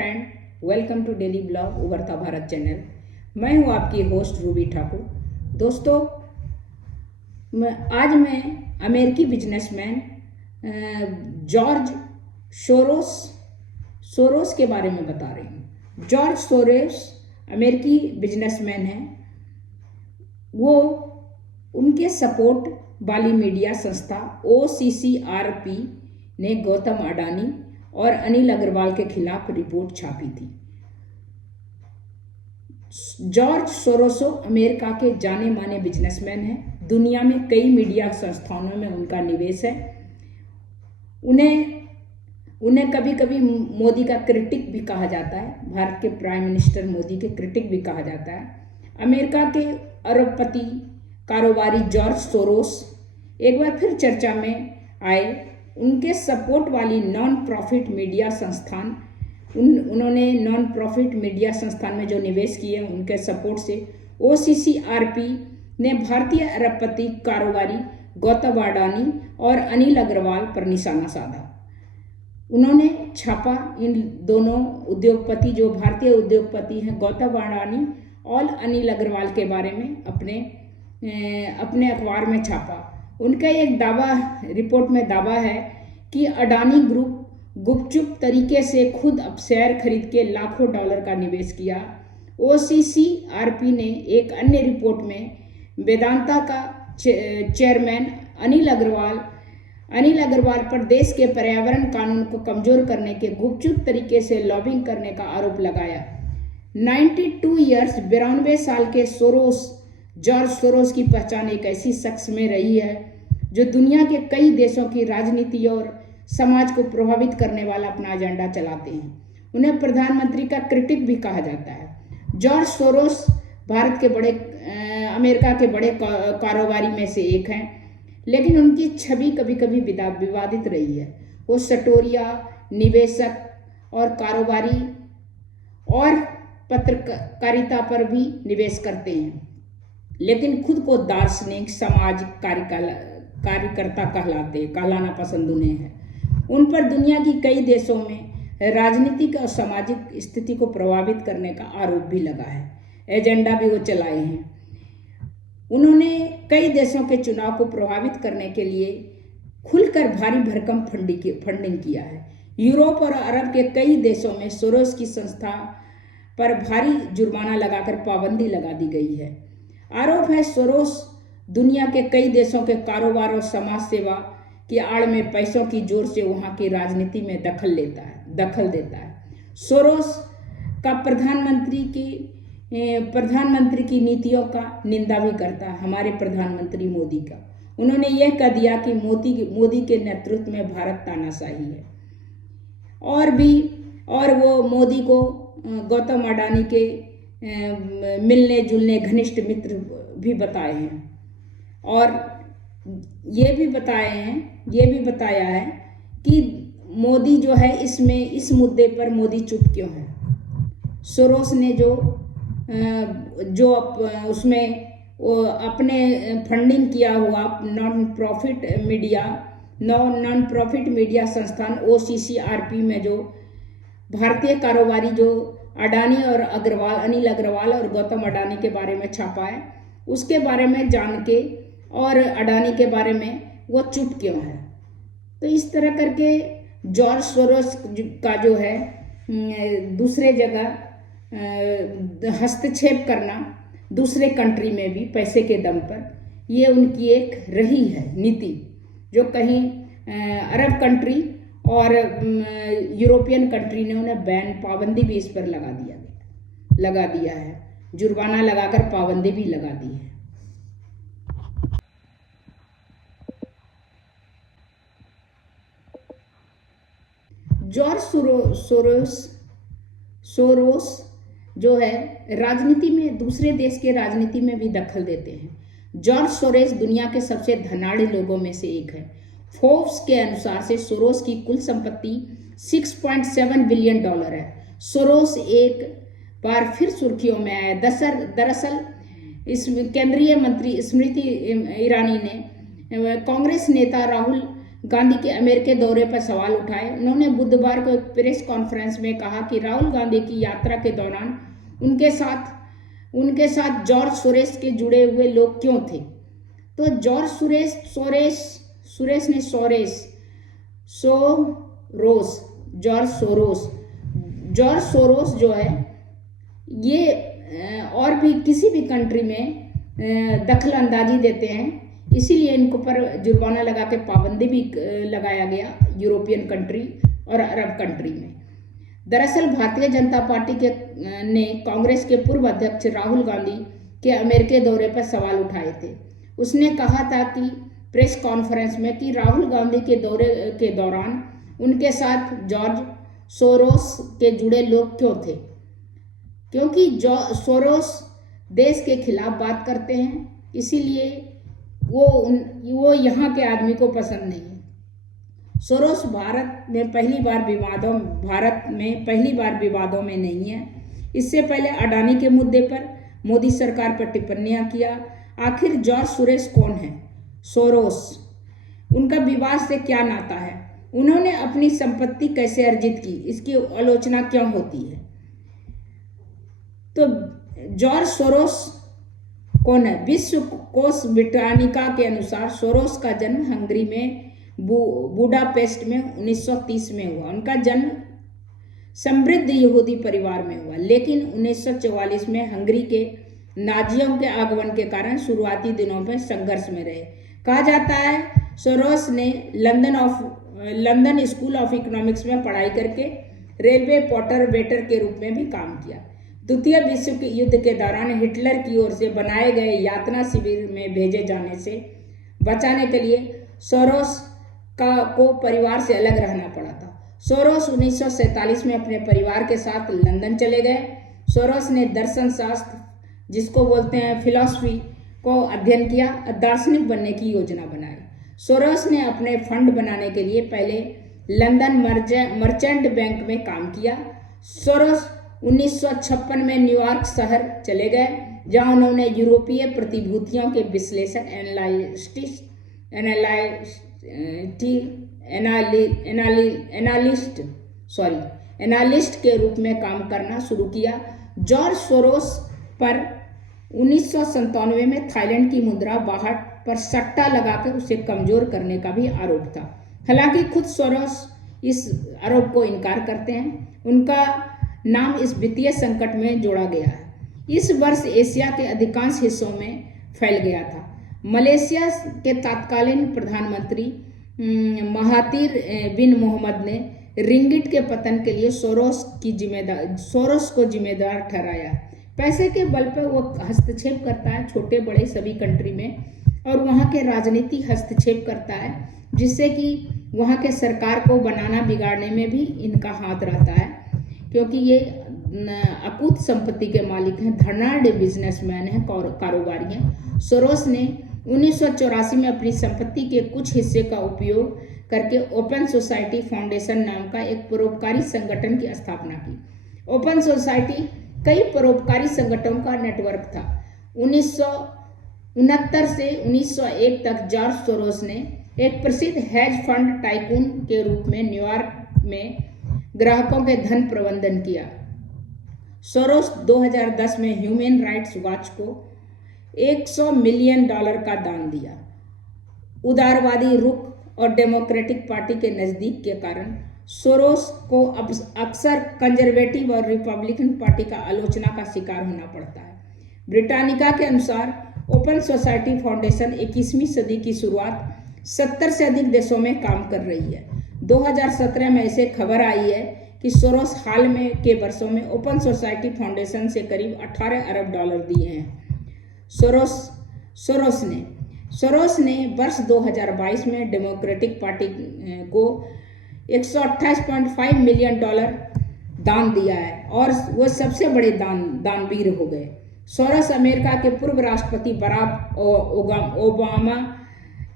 Friend, welcome to daily blog Ubharta Bharat channel. मैं हूं आपकी होस्ट रूबी ठाकुर। दोस्तों, आज मैं अमेरिकी बिजनेसमैन जॉर्ज सोरोस के बारे में बता रही हूँ। जॉर्ज सोरोस अमेरिकी बिजनेसमैन हैं। वो उनके सपोर्ट वाली मीडिया संस्था OCCRP ने गौतम अडानी और अनिल अग्रवाल के खिलाफ रिपोर्ट छापी थी। जॉर्ज सोरोस अमेरिका के जाने माने बिजनेसमैन हैं। दुनिया में कई मीडिया संस्थानों में उनका निवेश है। उन्हें कभी कभी मोदी का क्रिटिक भी कहा जाता है। भारत के प्राइम मिनिस्टर मोदी के क्रिटिक भी कहा जाता है। अमेरिका के अरबपति कारोबारी जॉर्ज सोरोस एक बार फिर चर्चा में आए। उनके सपोर्ट वाली नॉन प्रॉफिट मीडिया संस्थान उन्होंने नॉन प्रॉफिट मीडिया संस्थान में जो निवेश किए उनके सपोर्ट से OCCRP ने भारतीय अरबपति कारोबारी गौतम अडानी और अनिल अग्रवाल पर निशाना साधा। उन्होंने छापा इन दोनों उद्योगपति, जो भारतीय उद्योगपति हैं, गौतम अडानी और अनिल अग्रवाल के बारे में अपने अखबार में छापा। उनका एक दावा, रिपोर्ट में दावा है कि अडानी ग्रुप गुपचुप तरीके से खुद शेयर खरीद के लाखों डॉलर का निवेश किया। OCCRP ने एक अन्य रिपोर्ट में वेदांता का चेयरमैन अनिल अग्रवाल पर देश के पर्यावरण कानून को कमजोर करने के गुपचुप तरीके से लॉबिंग करने का आरोप लगाया। 92 साल के जॉर्ज सोरोस की पहचान एक ऐसी शख्स में रही है जो दुनिया के कई देशों की राजनीति और समाज को प्रभावित करने वाला अपना एजेंडा चलाते हैं। उन्हें प्रधानमंत्री का क्रिटिक भी कहा जाता है। जॉर्ज सोरोस अमेरिका के बड़े कारोबारी में से एक हैं, लेकिन उनकी छवि कभी कभी विवादित रही है। वो सटोरिया, निवेशक और कारोबारी और पत्रकारिता पर भी निवेश करते हैं, लेकिन खुद को दार्शनिक सामाजिक कार्यकर्ता कहलाना पसंद उन्हें है। उन पर दुनिया की कई देशों में राजनीतिक और सामाजिक स्थिति को प्रभावित करने का आरोप भी लगा है। एजेंडा भी वो चलाए हैं। उन्होंने कई देशों के चुनाव को प्रभावित करने के लिए खुलकर भारी भरकम फंडिंग किया है। यूरोप और अरब के कई देशों में सोरोस की संस्था पर भारी जुर्माना लगाकर पाबंदी लगा दी गई है। आरोप है सोरोस दुनिया के कई देशों के कारोबार और समाज सेवा की आड़ में पैसों की जोर से वहां की राजनीति में दखल देता है। सोरोस का प्रधानमंत्री की नीतियों का निंदा भी करता है, हमारे प्रधानमंत्री मोदी का। उन्होंने यह कह दिया कि मोदी के नेतृत्व में भारत तानाशाही है। और वो मोदी को गौतम अडानी के मिलने जुलने घनिष्ठ मित्र भी बताए हैं। और ये भी बताया है कि मोदी जो है इस मुद्दे पर मोदी चुप क्यों है। सोरोस ने उसमें अपने फंडिंग किया हुआ नॉन प्रॉफिट मीडिया संस्थान OCCRP में जो भारतीय कारोबारी जो अनिल अग्रवाल और गौतम अडानी के बारे में छापा है, उसके बारे में जान के और अडानी के बारे में वो चुप क्यों है। तो इस तरह करके जॉर्ज सोरोस का जो है दूसरे जगह हस्तक्षेप करना, दूसरे कंट्री में भी पैसे के दम पर, ये उनकी एक रही है नीति, जो कहीं अरब कंट्री और यूरोपियन कंट्री ने उन्हें पाबंदी भी इस पर लगा दिया है। जुर्माना लगाकर पाबंदी भी लगा दी है। जॉर्ज सोरोस जो है राजनीति में, दूसरे देश के राजनीति में भी दखल देते हैं। जॉर्ज सोरोस दुनिया के सबसे धनाढ़ लोगों में से एक है। फोर्ब्स के अनुसार से सोरोस की कुल संपत्ति $6.7 बिलियन है। सोरोस एक बार फिर सुर्खियों में आया। दरअसल केंद्रीय मंत्री स्मृति ईरानी ने कांग्रेस नेता राहुल गांधी के अमेरिकी दौरे पर सवाल उठाए। उन्होंने बुधवार को एक प्रेस कॉन्फ्रेंस में कहा कि राहुल गांधी की यात्रा के दौरान उनके साथ जॉर्ज सोरोस के जुड़े हुए लोग क्यों थे। तो जॉर्ज सोरोस जो है ये और भी किसी भी कंट्री में दखल अंदाजी देते हैं, इसीलिए इनको पर जुर्माना लगा के पाबंदी भी लगाया गया यूरोपियन कंट्री और अरब कंट्री में। दरअसल भारतीय जनता पार्टी ने कांग्रेस के पूर्व अध्यक्ष राहुल गांधी के अमेरिकी दौरे पर सवाल उठाए थे। उसने कहा था कि प्रेस कॉन्फ्रेंस में कि राहुल गांधी के दौरे के दौरान उनके साथ जॉर्ज सोरोस के जुड़े लोग क्यों थे, क्योंकि सोरोस देश के खिलाफ बात करते हैं, इसीलिए वो यहाँ के आदमी को पसंद नहीं है। सोरोस भारत में पहली बार विवादों में नहीं है। इससे पहले अडानी के मुद्दे पर मोदी सरकार पर टिप्पणियां किया। आखिर जॉर्ज सोरोस उनका विवाद से क्या नाता है, उन्होंने अपनी संपत्ति कैसे अर्जित की, इसकी आलोचना क्यों होती है। तो जॉर्ज सोरोस कौन है? विश्व कोश ब्रिटानिका के अनुसार सोरोस का जन्म हंगरी में बुडापेस्ट में 1930 में हुआ। उनका जन्म समृद्ध यहूदी परिवार में हुआ, लेकिन 1944 में हंगरी के नाजियों के आगमन के कारण शुरुआती दिनों में संघर्ष में रहे। कहा जाता है सोरोस ने लंदन स्कूल ऑफ इकोनॉमिक्स में पढ़ाई करके रेलवे पोर्टर वेटर के रूप में भी काम किया। द्वितीय विश्व युद्ध के दौरान हिटलर की ओर से बनाए गए यातना शिविर में भेजे जाने से बचाने के लिए सोरोस को परिवार से अलग रहना पड़ा था। सोरोस 1947 में अपने परिवार के साथ लंदन चले गए। सोरोस ने दर्शन शास्त्र, जिसको बोलते हैं फिलॉसफी, को अध्ययन किया और दार्शनिक बनने की योजना बनाई। सोरोस ने अपने फंड बनाने के लिए पहले लंदन मर्चेंट बैंक में काम किया। सोरोस 1956 में न्यूयॉर्क शहर चले गए, जहां उन्होंने यूरोपीय प्रतिभूतियों के विश्लेषक एनालिस्ट के रूप में काम करना शुरू किया। जॉर्ज सोरोस पर 1997 में थाईलैंड की मुद्रा बाहर पर सट्टा लगाकर उसे कमजोर करने का भी आरोप था। हालांकि खुद सोरोस इस आरोप को इनकार करते हैं। उनका नाम इस वित्तीय संकट में जोड़ा गया है। इस वर्ष एशिया के अधिकांश हिस्सों में फैल गया था। मलेशिया के तत्कालीन प्रधानमंत्री महातिर बिन मोहम्मद ने रिंगिट के पतन के लिए सोरोस को जिम्मेदार ठहराया। पैसे के बल पर वो हस्तक्षेप करता है छोटे बड़े सभी कंट्री में, और वहाँ के राजनीति हस्तक्षेप करता है, जिससे कि वहाँ के सरकार को बनाना बिगाड़ने में भी इनका हाथ रहता है, क्योंकि ये अकूत संपत्ति के मालिक हैं, धनाढ़ बिजनेसमैन हैं, कारोबारी हैं। सोरोस ने 1984 में अपनी संपत्ति के कुछ हिस्से का उपयोग करके ओपन सोसाइटी फाउंडेशन नाम का एक परोपकारी संगठन की स्थापना की। ओपन सोसाइटी कई परोपकारी संगठनों का नेटवर्क था। 1969 से 1901 तक जॉर्ज सोरोस ने एक प्रसिद्ध हेज फंड टाइकून के रूप में न्यूयॉर्क में ग्राहकों के धन प्रबंधन किया। सोरोस 2010 में ह्यूमन राइट्स वॉच को $100 मिलियन का दान दिया। उदारवादी रुख और डेमोक्रेटिक पार्टी के नज़दीक के कारण सोरोस को अक्सर कंजर्वेटिव और रिपब्लिकन पार्टी का आलोचना का शिकार होना पड़ता है। ब्रिटानिका के अनुसार ओपन सोसाइटी फाउंडेशन 21वीं सदी की शुरुआत 70 से अधिक देशों में काम कर रही है। 2017 में ऐसे खबर आई है कि सोरोस हाल में के वर्षों में ओपन सोसाइटी फाउंडेशन से करीब $18 अरब दिए हैं। सोरोस ने वर्ष 2022 में डेमोक्रेटिक पार्टी को $128.5 मिलियन दान दिया है और वो सबसे बड़े दानवीर हो गए। सोरोस अमेरिका के पूर्व राष्ट्रपति बराक ओबामा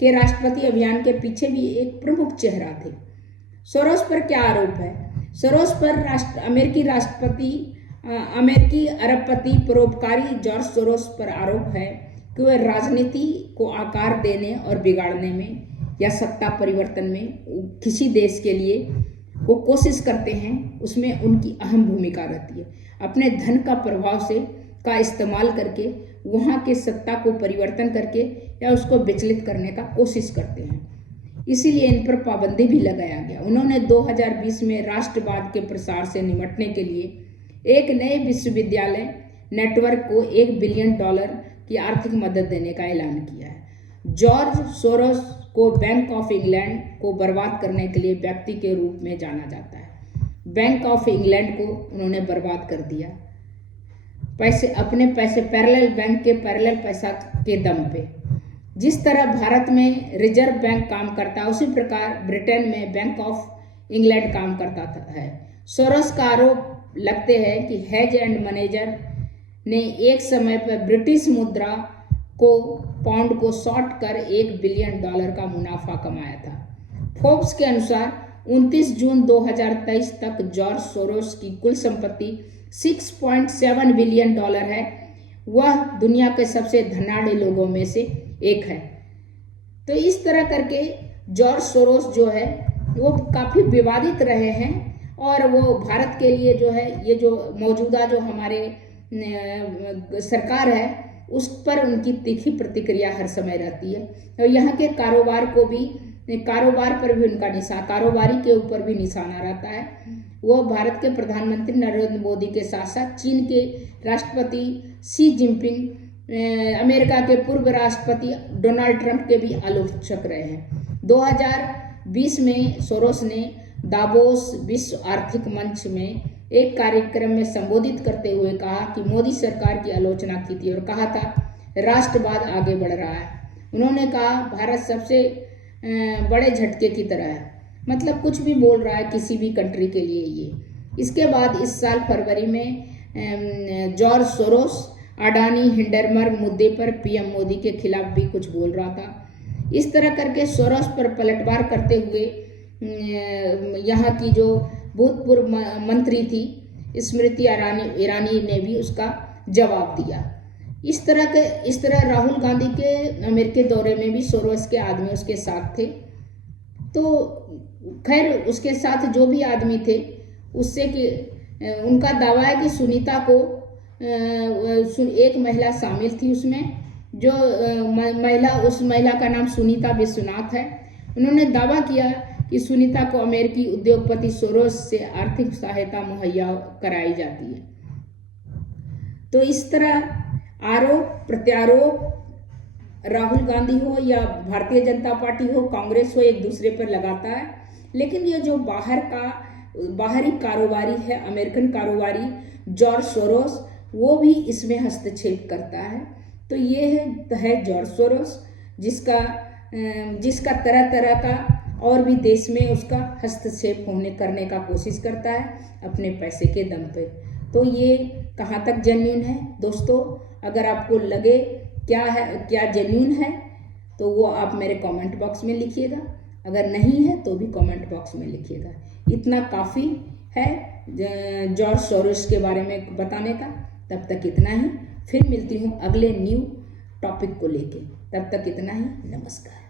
के राष्ट्रपति अभियान के पीछे भी एक प्रमुख चेहरा थे। सोरोस पर क्या आरोप है? सोरोस पर अमेरिकी अरबपति परोपकारी जॉर्ज सोरोस पर आरोप है कि वह राजनीति को आकार देने और बिगाड़ने में या सत्ता परिवर्तन में किसी देश के लिए वो कोशिश करते हैं, उसमें उनकी अहम भूमिका रहती है। अपने धन का प्रभाव से का इस्तेमाल करके वहाँ के सत्ता को परिवर्तन करके या उसको विचलित करने का कोशिश करते हैं। इसीलिए इन पर पाबंदी भी लगाया गया। उन्होंने 2020 में राष्ट्रवाद के प्रसार से निपटने के लिए एक नए विश्वविद्यालय नेटवर्क को $1 बिलियन की आर्थिक मदद देने का ऐलान किया है। जॉर्ज सोरोस को बैंक ऑफ इंग्लैंड को बर्बाद करने के लिए व्यक्ति के रूप में जाना जाता है। बैंक ऑफ इंग्लैंड को उन्होंने बर्बाद कर दिया अपने पैसे पैरेलल बैंक के पैरेलल पैसा के दम पे। जिस तरह भारत में रिजर्व बैंक काम करता है, उसी प्रकार ब्रिटेन में बैंक ऑफ इंग्लैंड काम करता है। सोरोस का आरोप लगते हैं कि हेज एंड मैनेजर ने एक समय पर ब्रिटिश मुद्रा को पाउंड को शॉर्ट कर $1 बिलियन का मुनाफा कमाया था। फोर्ब्स के अनुसार 29 जून 2023 तक जॉर्ज सोरोस की कुल संपत्ति $6.7 बिलियन है। वह दुनिया के सबसे धनाढ़ लोगों में से एक है। तो इस तरह करके जॉर्ज सोरोस जो है वो काफ़ी विवादित रहे हैं और वो भारत के लिए जो है ये जो मौजूदा जो हमारे सरकार है उस पर उनकी तीखी प्रतिक्रिया हर समय रहती है। और यहाँ के कारोबार पर भी उनका कारोबारी के ऊपर भी निशाना रहता है। वो भारत के प्रधानमंत्री नरेंद्र मोदी के साथ साथ चीन के राष्ट्रपति शी जिनपिंग, अमेरिका के पूर्व राष्ट्रपति डोनाल्ड ट्रंप के भी आलोचक रहे हैं। 2020 में सोरोस ने दावोस विश्व आर्थिक मंच में एक कार्यक्रम में संबोधित करते हुए कहा कि मोदी सरकार की आलोचना की थी और कहा था राष्ट्रवाद आगे बढ़ रहा है। उन्होंने कहा भारत सबसे बड़े झटके की तरह है, मतलब कुछ भी बोल रहा है किसी भी कंट्री के लिए ये। इसके बाद इस साल फरवरी में जॉर्ज सोरोस अडानी हिंडनबर्ग मुद्दे पर पीएम मोदी के खिलाफ भी कुछ बोल रहा था। इस तरह करके सोरोस पर पलटवार करते हुए यहाँ की जो भूतपूर्व मंत्री थी स्मृति ईरानी ने भी उसका जवाब दिया। इस तरह राहुल गांधी के अमेरिकी दौरे में भी सोरोस के आदमी उसके साथ थे। तो खैर उसके साथ जो भी आदमी थे उससे कि उनका दावा है कि सुनीता को एक महिला शामिल थी उसमें, जो उस महिला का नाम सुनीता विश्वनाथ है। उन्होंने दावा किया कि सुनीता को अमेरिकी उद्योगपति सोरोस से आर्थिक सहायता मुहैया कराई जाती है। तो इस तरह आरोप प्रत्यारोप राहुल गांधी हो या भारतीय जनता पार्टी हो, कांग्रेस हो, एक दूसरे पर लगाता है। लेकिन ये जो बाहरी कारोबारी है, अमेरिकन कारोबारी जॉर्ज सोरोस, वो भी इसमें हस्तक्षेप करता है। तो ये है जॉर्ज सोरोस जिसका तरह तरह का और भी देश में उसका हस्तक्षेप करने का कोशिश करता है अपने पैसे के दम पे। तो ये कहाँ तक जेन्युइन है दोस्तों? अगर आपको लगे क्या जेन्युइन है तो वो आप मेरे कमेंट बॉक्स में लिखिएगा, अगर नहीं है तो भी कमेंट बॉक्स में लिखिएगा। इतना काफ़ी है जॉर्ज सोरोस के बारे में बताने का। तब तक इतना ही, फिर मिलती हूँ अगले न्यू टॉपिक को लेके। तब तक इतना ही, नमस्कार।